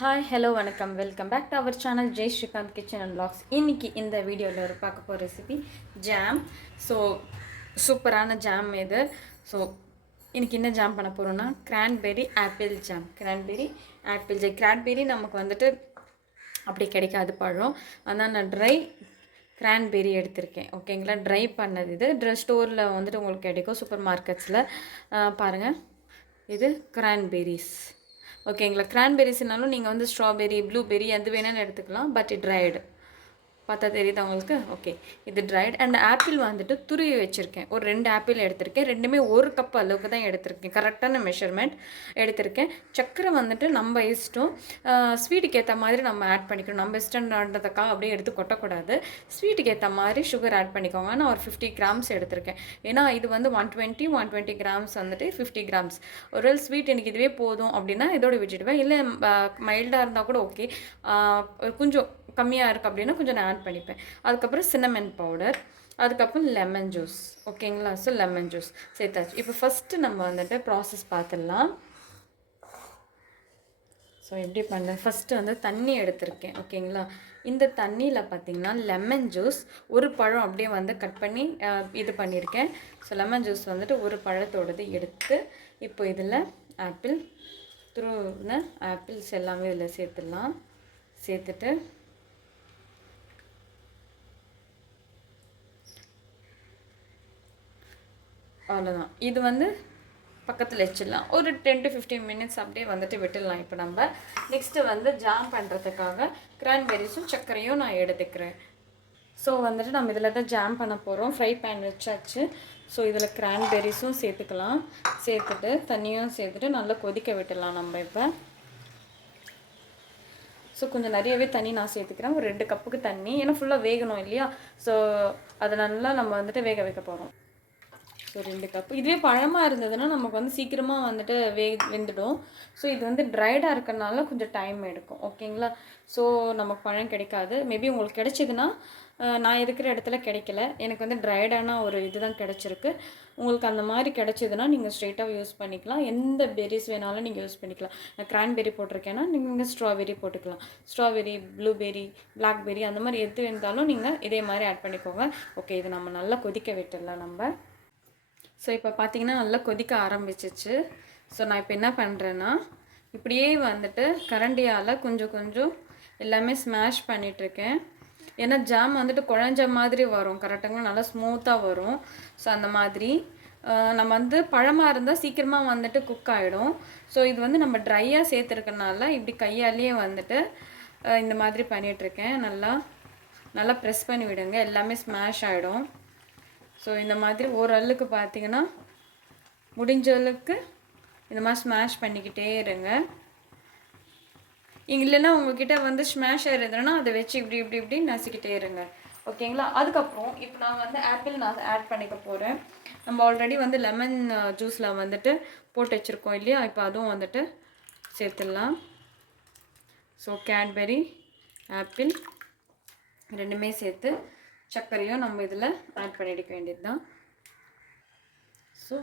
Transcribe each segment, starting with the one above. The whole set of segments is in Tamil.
ஹாய் ஹலோ வணக்கம் welcome back to our channel Jai Srikanth kitchen and vlogs. இன்றைக்கி இந்த வீடியோவில் ஒரு பார்க்க போகிற ரெசிபி ஜாம். ஸோ சூப்பரான ஜாம் இது. ஸோ இன்றைக்கி என்ன ஜாம் பண்ண போகிறோன்னா கிரான்பெரி ஆப்பிள் ஜாம். கிரான்பெரி நமக்கு வந்துட்டு அப்படி கிடைக்காது பழம். ஆனால் நான் ட்ரை கிரான்பெரி எடுத்திருக்கேன். ஓகேங்களா, ட்ரை பண்ணது இது ஸ்டோரில் வந்துட்டு உங்களுக்கு கிடைக்கும், சூப்பர் மார்க்கெட்ஸில். பாருங்கள், இது கிரான்பெரிஸ். ஓகேங்களா, கிரான்பெரிஸ்னாலும் நீங்கள் வந்து ஸ்ட்ராபெரி, ப்ளூபெரி எது வேணும்னு எடுத்துக்கலாம். பட் ட்ரைடு பார்த்தா தெரியுது உங்களுக்கு. ஓகே, இது ட்ரைட். அண்ட் ஆப்பிள் வந்துட்டு துருவி வச்சுருக்கேன். ஒரு 2 ஆப்பிள் எடுத்திருக்கேன். ரெண்டுமே 1 கப் அளவுக்கு தான் எடுத்திருக்கேன். கரெக்டான மெஷர்மெண்ட் எடுத்திருக்கேன். சக்கரை வந்துட்டு நம்ம இஷ்டம், ஸ்வீட்டுக்கு ஏற்ற மாதிரி நம்ம ஆட் பண்ணிக்கணும். நம்ம இஷ்டன்றதுக்காக அப்படியே எடுத்து கொட்டக்கூடாது. ஸ்வீட்டுக்கு ஏற்ற மாதிரி சுகர் ஆட் பண்ணிக்கோங்க. நான் ஒரு 50 கிராம்ஸ் எடுத்திருக்கேன். ஏன்னா இது வந்து 120 கிராம்ஸ் வந்துட்டு 50 கிராம்ஸ். ஒரு ஸ்வீட் எனக்கு இதுவே போதும் அப்படின்னா இதோட விட்டுடுவேன். இல்லை மைல்டாக இருந்தால் கூட ஓகே, கொஞ்சம் கம்மியாக இருக்குது அப்படின்னா கொஞ்சம் நான் ஆட் பண்ணிப்பேன். அதுக்கப்புறம் சின்னமன் பவுடர், அதுக்கப்புறம் லெமன் ஜூஸ். ஓகேங்களா, ஸோ லெமன் ஜூஸ் சேர்த்தாச்சு. இப்போ ஃபஸ்ட்டு நம்ம வந்துட்டு ப்ராசஸ் பார்த்துடலாம். ஸோ எப்படி பண்ணுறேன், ஃபஸ்ட்டு வந்து தண்ணி எடுத்திருக்கேன். ஓகேங்களா, இந்த தண்ணியில் பார்த்திங்கன்னா லெமன் ஜூஸ் ஒரு பழம் அப்படியே வந்து கட் பண்ணி இது பண்ணியிருக்கேன். ஸோ லெமன் ஜூஸ் வந்துட்டு ஒரு பழத்தோடது எடுத்து இப்போ இதில் ஆப்பிள், துருவின ஆப்பிள்ஸ் எல்லாமே இதில் சேர்த்துடலாம். சேர்த்துட்டு அவ்வளோதான். இது வந்து பக்கத்தில் வச்சிடலாம். ஒரு 10 to 15 மினிட்ஸ் அப்படியே வந்துட்டு விட்டுடலாம். இப்போ நம்ம நெக்ஸ்ட்டு வந்து ஜாம் பண்ணுறதுக்காக கிரான்பெரிஸும் சர்க்கரையும் நான் எடுத்துக்கிறேன். ஸோ வந்துட்டு நம்ம இதில் தான் ஜாம் பண்ண போகிறோம். ஃப்ரை பேன் வச்சாச்சு. ஸோ இதில் கிரான்பெரிஸும் சேர்த்துக்கலாம். சேர்த்துட்டு தண்ணியும் சேர்த்துட்டு நல்லா கொதிக்க விட்டுடலாம் நம்ம இப்போ. ஸோ கொஞ்சம் நிறையவே தண்ணி நான் சேர்த்துக்கிறேன். ஒரு 2 கப்புக்கு தண்ணி, ஏன்னா ஃபுல்லாக வேகணும் இல்லையா. ஸோ அதை நல்லா நம்ம வந்துட்டு வேக வைக்க போகிறோம். So 2 cup. இதுவே பழமாக இருந்ததுன்னா நமக்கு வந்து சீக்கிரமாக வந்துட்டு வெந்துடும். ஸோ இது வந்து ட்ரைடாக இருக்கிறனால கொஞ்சம் டைம் எடுக்கும். ஓகேங்களா, ஸோ நமக்கு பழம் கிடைக்காது. மேபி உங்களுக்கு கிடைச்சிதுன்னா, நான் இருக்கிற இடத்துல கிடைக்கல, எனக்கு வந்து ட்ரைடான ஒரு இது தான் கிடச்சிருக்கு. உங்களுக்கு அந்த மாதிரி கிடச்சிதுன்னா நீங்கள் ஸ்ட்ரெயிட்டாக யூஸ் பண்ணிக்கலாம். எந்த பெரிஸ் வேணாலும் நீங்கள் யூஸ் பண்ணிக்கலாம். நான் கிரான்பெரி போட்டிருக்கேன்னா நீங்கள் ஸ்ட்ராபெரி போட்டுக்கலாம். ஸ்ட்ராபெரி, ப்ளூபெரி, பிளாக்பெரி அந்த மாதிரி எது இருந்தாலும் நீங்கள் இதே மாதிரி ஆட் பண்ணிக்கோங்க. ஓகே, இது நம்ம நல்லா கொதிக்க விட்டுடலாம் நம்ம. ஸோ இப்போ பார்த்திங்கன்னா நல்லா கொதிக்க ஆரம்பிச்சிச்சு. ஸோ நான் இப்போ என்ன பண்ணுறேன்னா, இப்படியே வந்துட்டு கரண்டியால் கொஞ்சம் கொஞ்சம் எல்லாமே ஸ்மாஷ் பண்ணிகிட்ருக்கேன். ஏன்னா ஜாம் வந்துட்டு குழஞ்ச மாதிரி வரும், கரெக்டாக நல்லா ஸ்மூத்தாக வரும். ஸோ அந்த மாதிரி நம்ம வந்து பழமாக இருந்தால் சீக்கிரமாக வந்துட்டு குக் ஆகிடும். ஸோ இது வந்து நம்ம ட்ரையாக சேர்த்துருக்கனால இப்படி கையாலேயே வந்துட்டு இந்த மாதிரி பண்ணிகிட்ருக்கேன். நல்லா நல்லா ப்ரெஸ் பண்ணி விடுங்க, எல்லாமே ஸ்மாஷ் ஆகிடும். ஸோ இந்த மாதிரி ஓரளவுக்கு பார்த்திங்கன்னா முடிஞ்ச அளவுக்கு இந்த மாதிரி ஸ்மாஷ் பண்ணிக்கிட்டே இருங்க. இல்லைன்னா உங்கள்கிட்ட வந்து ஸ்மாஷர் இருந்ததுன்னா அதை வச்சு இப்படி இப்படி இப்படி நசுக்கிட்டே இருங்க. ஓகேங்களா, அதுக்கப்புறம் இப்போ நான் வந்து ஆப்பிள் நான் ஆட் பண்ணிக்க போகிறேன். நம்ம ஆல்ரெடி வந்து லெமன் ஜூஸில் வந்துட்டு போட்டு வச்சுருக்கோம் இல்லையா, இப்போ அதுவும் வந்துட்டு சேர்த்துடலாம். ஸோ கேட்பரி, ஆப்பிள் ரெண்டுமே சேர்த்து சர்க்கரையும் நம்ம இதில் ஆட் பண்ணிடிக்க வேண்டியது தான். ஸோ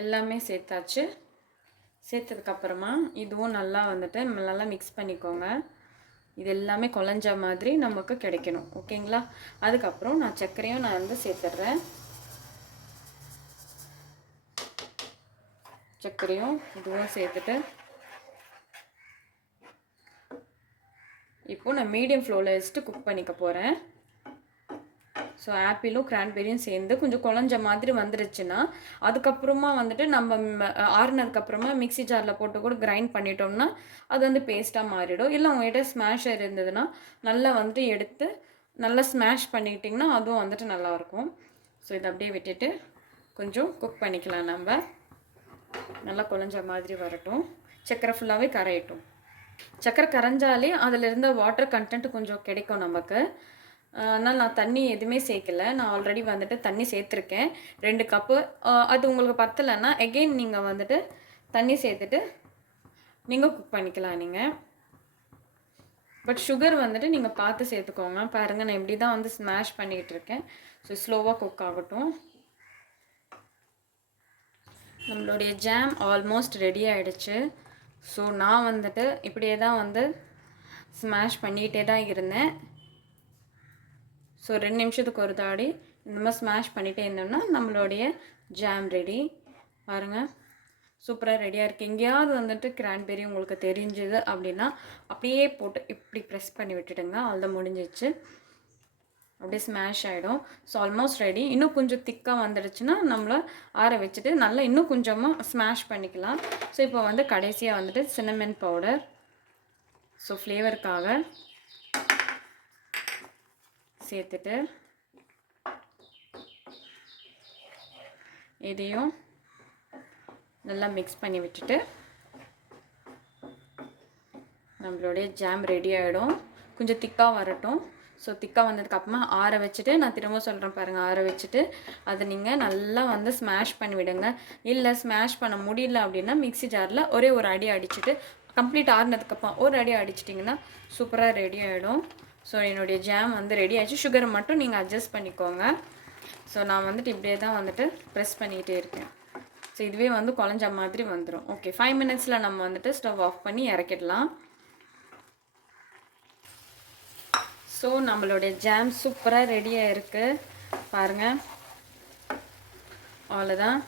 எல்லாமே சேர்த்தாச்சு. சேர்த்ததுக்கப்புறமா இதுவும் நல்லா வந்துட்டு நல்லா மிக்ஸ் பண்ணிக்கோங்க. இது எல்லாமே குழஞ்ச மாதிரி நமக்கு கிடைக்கணும். ஓகேங்களா, அதுக்கப்புறம் நான் சர்க்கரையும் நான் வந்து சேர்த்துட்றேன். சர்க்கரையும் இதுவும் சேர்த்துட்டு இப்போது நான் மீடியம் ஃப்ளோவில் வச்சுட்டு குக் பண்ணிக்க போகிறேன். ஸோ ஆப்பிளும் கிரான்பெரியும் சேர்ந்து கொஞ்சம் குழஞ்ச மாதிரி வந்துருச்சுன்னா அதுக்கப்புறமா வந்துட்டு நம்ம ஆறுனதுக்கப்புறமா மிக்ஸி ஜாரில் போட்டு கூட கிரைண்ட் பண்ணிட்டோம்னா அது வந்து பேஸ்ட்டாக மாறிடும். இல்லை உங்கள்கிட்ட ஸ்மாஷர் இருந்ததுன்னா நல்லா வந்துட்டு எடுத்து நல்லா ஸ்மாஷ் பண்ணிக்கிட்டிங்கன்னா அதுவும் வந்துட்டு நல்லாயிருக்கும். ஸோ இதை அப்படியே விட்டுட்டு கொஞ்சம் குக் பண்ணிக்கலாம். நம்ம நல்லா குழஞ்ச மாதிரி வரட்டும். சக்கரை ஃபுல்லாகவே கரையட்டும். சக்கரை கரைஞ்சாலே அதில் இருந்த வாட்டர் கண்டென்ட் கொஞ்சம் கிடைக்கும் நமக்கு. ஆனால் நான் தண்ணி எதுவுமே சேர்க்கலை. நான் ஆல்ரெடி வந்துட்டு தண்ணி சேர்த்துருக்கேன் 2 கப்பு. அது உங்களுக்கு பத்தலைன்னா எகெயின் நீங்கள் வந்துட்டு தண்ணி சேர்த்துட்டு நீங்கள் குக் பண்ணிக்கலாம் நீங்கள். பட் சுகர் வந்துட்டு நீங்கள் பார்த்து சேர்த்துக்கோங்க. பாருங்கள், நான் இப்படி தான் வந்து ஸ்மாஷ் பண்ணிக்கிட்டு இருக்கேன். ஸோ ஸ்லோவாக குக் ஆகட்டும். நம்மளுடைய ஜாம் ஆல்மோஸ்ட் ரெடி ஆகிடுச்சு. ஸோ நான் வந்துட்டு இப்படியே தான் வந்து ஸ்மாஷ் பண்ணிகிட்டே தான் இருந்தேன். ஸோ 2 நிமிஷத்துக்கு ஒரு தாடி இந்த மாதிரி ஸ்மாஷ் பண்ணிகிட்டே இருந்தோம்னா நம்மளுடைய ஜாம் ரெடி. பாருங்கள், சூப்பராக ரெடியாக இருக்குது. எங்கேயாவது வந்துட்டு கிரான்பெரி உங்களுக்கு தெரிஞ்சுது அப்படின்னா அப்படியே போட்டு இப்படி ப்ரெஸ் பண்ணி விட்டுடுங்க. அவ்வளோதான், முடிஞ்சிச்சு. அப்படியே ஸ்மாஷ் ஆகிடும். So almost ready. இன்னும் கொஞ்சம் திக்காக வந்துடுச்சுன்னா நம்மளை ஆற வச்சுட்டு நல்லா இன்னும் கொஞ்சமாக ஸ்மாஷ் பண்ணிக்கலாம். ஸோ இப்போ வந்து கடைசியாக வந்துட்டு சின்னமன் பவுடர், ஸோ ஃப்ளேவருக்காக சேர்த்துட்டு இதையும் நல்லா மிக்ஸ் பண்ணி விட்டுட்டு நம்மளுடைய ஜாம் ரெடி ஆகிடும். கொஞ்சம் திக்காக வரட்டும். ஸோ திக்காக வந்ததுக்கப்புறமா ஆற வச்சுட்டு, நான் திரும்ப சொல்கிறேன் பாருங்கள், ஆற வச்சுட்டு அதை நீங்கள் நல்லா வந்து ஸ்மாஷ் பண்ணி விடுங்க. இல்லை ஸ்மாஷ் பண்ண முடியல அப்படின்னா மிக்ஸி ஜாரில் ஒரே ஒரு அடி அடிச்சுட்டு கம்ப்ளீட் ஆறுனதுக்கப்புறம் ஒரு அடி அடிச்சிட்டிங்கன்னா சூப்பராக ரெடி ஆகிடும். ஸோ என்னுடைய ஜாம் வந்து ரெடி ஆகிடுச்சு. சுகரை மட்டும் நீங்கள் அட்ஜஸ்ட் பண்ணிக்கோங்க. ஸோ நான் வந்துட்டு இப்படியே தான் வந்துட்டு ப்ரெஸ் பண்ணிக்கிட்டே இருக்கேன். ஸோ இதுவே வந்து குழஞ்ச மாதிரி வந்துடும். ஓகே, 5 மினிட்ஸில் நம்ம வந்துட்டு ஸ்டவ் ஆஃப் பண்ணி இறக்கிடலாம். ஸோ நம்மளுடைய ஜாம் சூப்பராக ரெடியாக இருக்குது பாருங்கள். அவ்வளோதான்,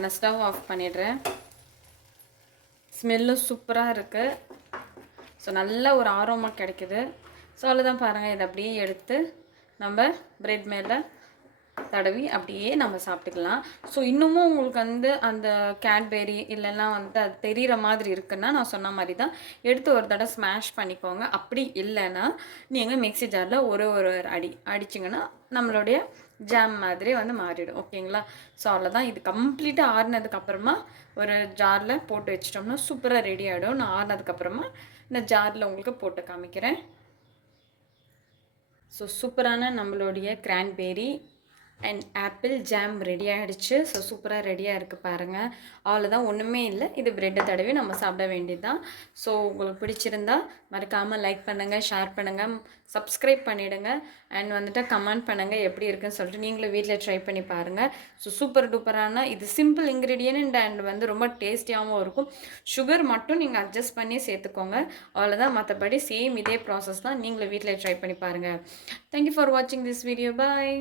நான் ஸ்டவ் ஆஃப் பண்ணிடுறேன். ஸ்மெல்லும் சூப்பராக இருக்குது. ஸோ நல்ல ஒரு ஆரோமா கிடைக்குது. ஸோ அவ்வளோதான் பாருங்கள். இதை அப்படியே எடுத்து நம்ம ப்ரெட் மேலே தடவி அப்படியே நம்ம சாப்பிட்டுக்கலாம். ஸோ இன்னமும் உங்களுக்கு வந்து அந்த கேட்பெரி இல்லைன்னா வந்து அது தெரிகிற மாதிரி இருக்குன்னா நான் சொன்ன மாதிரி தான் எடுத்து ஒரு தடவை ஸ்மாஷ் பண்ணிக்கோங்க. அப்படி இல்லைன்னா நீங்கள் மிக்ஸி ஜாரில் ஒரு அடி அடிச்சிங்கன்னா நம்மளுடைய ஜாம் மாதிரி வந்து மாறிடும். ஓகேங்களா? ஸோ அவ்வளோதான். இது கம்ப்ளீட்டாக ஆறுனதுக்கப்புறமா ஒரு ஜாரில் போட்டு வச்சிட்டோம்னா சூப்பராக ரெடி ஆகிடும். நான் ஆறுனதுக்கப்புறமா இந்த ஜாரில் உங்களுக்கு போட்டு காமிக்கிறேன். ஸோ சூப்பரான நம்மளுடைய cranberry and apple jam ready ஆகிடுச்சு. ஸோ சூப்பராக ரெடியாக இருக்குது பாருங்கள். அவ்வளோதான், ஒன்றுமே இல்லை. இது ப்ரெட்டை தடவி நம்ம சாப்பிட வேண்டியது தான். ஸோ உங்களுக்கு பிடிச்சிருந்தா மறக்காமல் லைக் பண்ணுங்கள், ஷேர் பண்ணுங்கள், சப்ஸ்கிரைப் பண்ணிவிடுங்க. அண்ட் வந்துட்டு கமெண்ட் பண்ணுங்கள் எப்படி இருக்குன்னு சொல்லிட்டு நீங்களும் வீட்டில் ட்ரை பண்ணி பாருங்கள். ஸோ சூப்பர் டூப்பரான இது சிம்பிள் இன்க்ரீடியன்ட் அண்ட் வந்து ரொம்ப டேஸ்டியாகவும் இருக்கும். சுகர் மட்டும் நீங்கள் அட்ஜஸ்ட் பண்ணி சேர்த்துக்கோங்க. அவ்வளோதான், மற்றபடி சேம் இதே ப்ராசஸ் தான். நீங்களும் வீட்டில் ட்ரை பண்ணி பாருங்கள். தேங்க்யூ ஃபார் வாட்சிங் திஸ் வீடியோ. பாய்.